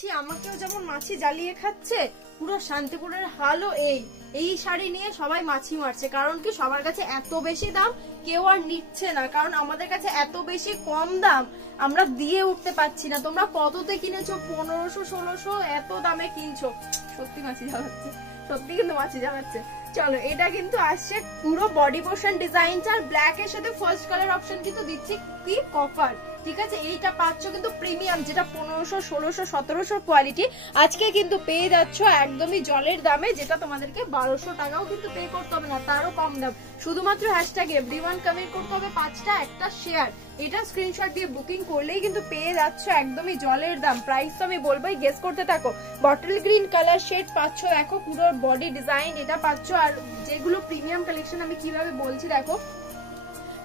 মাছি আমাকেও যেমন মাছি জ্বালিয়ে খাচ্ছে, পুরো শান্তিপুরের হালও এই শাড়ি নিয়ে সবাই মাছি মারছে। কারণ কি সবার কাছে এত বেশি দাম, কেউ আর নিচ্ছে না, কারণ আমাদের কাছে এত বেশি কম দাম আমরা দিয়ে উঠতে পারছি না। তোমরা কততে কিনেছো? 1500-1600 এত দামে কিনছো। সত্যি মাছি জ্বালাচ্ছে, সত্যি কিন্তু মাছি জ্বালাচ্ছে। চলো, এটা কিন্তু আসছে পুরো বডি পোর্শন ডিজাইন, আর ব্ল্যাক এর সাথে ফার্স্ট কালার অপশন কিন্তু দিচ্ছি কি কপার। ঠিক আছে, এইটা পাচ্ছ কিন্তু প্রিমিয়াম, যেটা 1500, 1600, 1700 কোয়ালিটি, আজকে কিন্তু পেয়ে যাচ্ছ একদমই জলের দামে, যেটা তোমাদেরকে 1200 টাকাও কিন্তু পে করতে হবে না, তারও কম দাম। শুধুমাত্র হ্যাশট্যাগ এভরিওয়ান কমেন্ট করতে হবে 5টা, একটা শেয়ার, এটা স্ক্রিনশট দিয়ে বুকিং করলেই কিন্তু পেয়ে যাচ্ছ একদমই জলের দাম। প্রাইস তো আমি বলবোই, গেস করতে থাকো। বটল গ্রিন কালার শেড পাচ্ছ, দেখো পুরো বডি ডিজাইন এটা পাচ্ছ। আর যেগুলো প্রিমিয়াম কালেকশন আমি কিভাবে বলছি দেখো,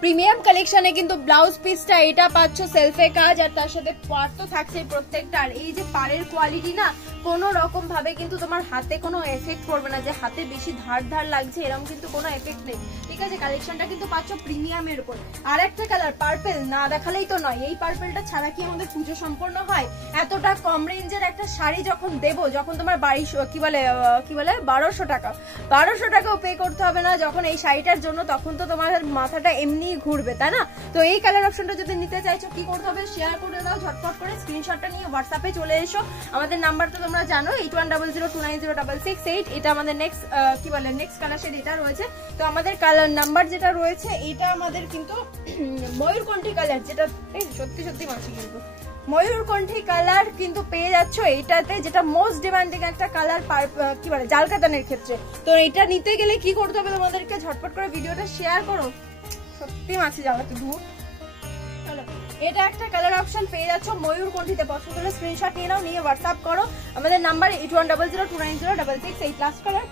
প্রিমিয়াম কালেকশনে কিন্তু ব্লাউজ পিসটা এটা পাচ্ছ সেলফে কাজ, আর তার সাথে পার তো থাকছে প্রত্যেকটা। আর এই যে পাড়ের কোয়ালিটি না, কোনো রকম ভাবে কিন্তু তোমার হাতে কোনো এফেক্ট করবে না, যে হাতে বেশি ধার ধার লাগছে এরকম কিন্তু কোনো এফেক্ট নেই। ঠিক আছে, কালেকশনটা কিন্তু পাচ্ছ প্রিমিয়ামের উপর। আর একটা কালার পার্পেল, না দেখালেই তো নয়, এই পার্পেলটা ছাড়া কি আমাদের পুজো সম্পন্ন হয়? এতটা কম রেঞ্জের একটা শাড়ি যখন দেবো, যখন তোমার 1200 টাকা, 1200 টাকাও পে করতে হবে না যখন এই শাড়িটার জন্য, তখন তো তোমার মাথাটা এমনি ঘুরবে, তাই না? তো এই কালার অপশনটা যদি নিতে চাইছো কি করতে হবে, শেয়ার করে দাও ঝটপট করে, স্ক্রিনশটটা নিয়ে হোয়াটসঅ্যাপে চলে এসো। আমাদের নাম্বার তো তোমরা জানো, 8100290668, এটা আমাদের নেক্সট কালার শেড এটা রয়েছে। তো আমাদের কালার নাম্বার যেটা রয়েছে এটা আমাদের কিন্তু ময়ূরকণ্ঠী কালার, যেটা সত্যি সত্যি মাছি কিন্তু ময়ূরকণ্ঠী কালার কিন্তু পেয়ে যাচ্ছ এইটাতে, যেটা মোস্ট ডিমান্ডিং একটা কালার জাল কাতানের ক্ষেত্রে। তো এটা নিতে গেলে কি করতে হবে তোমাদেরকে, ঝটপট করে ভিডিওটা শেয়ার করো, সত্যি মাছি জ্বালাতে দূর। চলো, এটা একটা কালার অপশন পেয়ে যাচ্ছ ময়ূরকণ্ঠীতে, পছন্দ হলে স্ক্রিনশট নিয়ে নাও, নিয়ে হোয়াটসঅ্যাপ করো। আমাদের number 8100290668, last colour,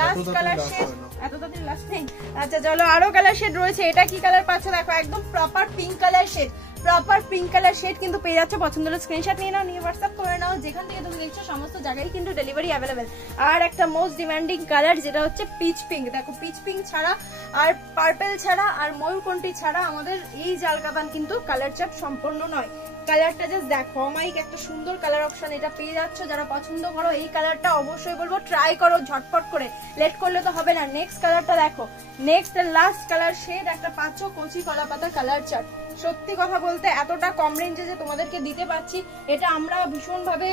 last colour shade, এত তাড়াতাড়ি লাস্ট নেই। আচ্ছা চলো, আরো কালার শেড রয়েছে। এটা কি কালার পাচ্ছ দেখো, একদম proper pink colour shade, proper pink colour shade কিন্তু পেয়ে যাচ্ছে। পছন্দ হলে স্ক্রিনশট নিয়ে নাও, নিয়ে হোয়াটসঅ্যাপ করে নাও, যেখান থেকে তুমি দেখছো সমস্ত জায়গায় কিন্তু ডেলিভারি অ্যাভেলেবেল। আর একটা মোস্ট ডিমান্ডিং কালার যেটা হচ্ছে পিচ পিঙ্ক, দেখো পিচ পিঙ্ক ছাড়া আর পার্পেল ছাড়া আর ময়ূরকণ্ঠী ছাড়া আমাদের এই জাল কাতান কিন্তু কালার চার্ট সম্পূর্ণ নয়। কালারটা জাস্ট দেখো, অমাইক একটা সুন্দর কালার অপশন এটা পেয়ে যাচ্ছ। যারা পছন্দ করো এই কালারটা অবশ্যই বলবো ট্রাই করো ঝটপট করে, লেট করলে তো হবে না। নেক্সট কালারটা দেখো, নেক্সট লাস্ট কালার শেড একটা পাচ্ছ কচি কলা পাতা কালার চার্ট। সত্যি কথা বলতে এতটা কম রেঞ্জে যে তোমাদেরকে দিতে পারছি, এটা আমরা ভীষণ ভাবে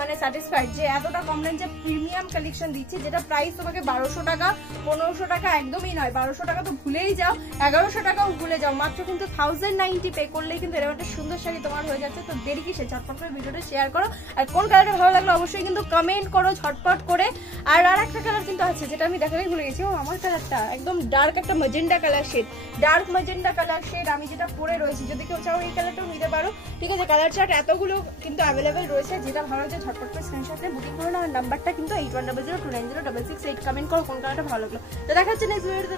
মানে স্যাটিসফাইড, যে এতটা কম রেঞ্জে প্রিমিয়াম কালেকশন দিচ্ছি, যেটা প্রাইস তোমাকে 1200 টাকা 1500 টাকা একদমই নয়, 1200 টাকা তো ভুলেই যাও, 1100 টাকাও ভুলে যাও, মাত্র কিন্তু 1090 পে করলেই কিন্তু এরকম একটা সুন্দর শাড়ি তোমার হয়ে যাচ্ছে। তো দেরি কিসে, ঝটপট করে ভিডিওটা শেয়ার করো। আর কোন কালারটা ভালো লাগলো অবশ্যই কিন্তু কমেন্ট করো ঝটপট করে। আর একটা কালার কিন্তু আছে যেটা আমি দেখাতেই ভুলে গেছি, আমার কালারটা একদম ডার্ক একটা magenta colour shade, dark magenta colour shade আমি যেটা পরে রয়েছি, যদি কেউ চাও এই কালারটাও নিতে পারো। ঠিক আছে, কালার চার্ট এতগুলো কিন্তু অ্যাভেলেবেল রয়েছে, যেটা ভালো লাগছে ঝটপট করে স্ক্রিনশট নিয়ে বুকিং করো না। আর নাম্বারটা কিন্তু 8100290668, কমেন্ট করো কোন কালারটা ভালো লাগলো। তো দেখা হচ্ছে নেক্সট ভিডিওতে।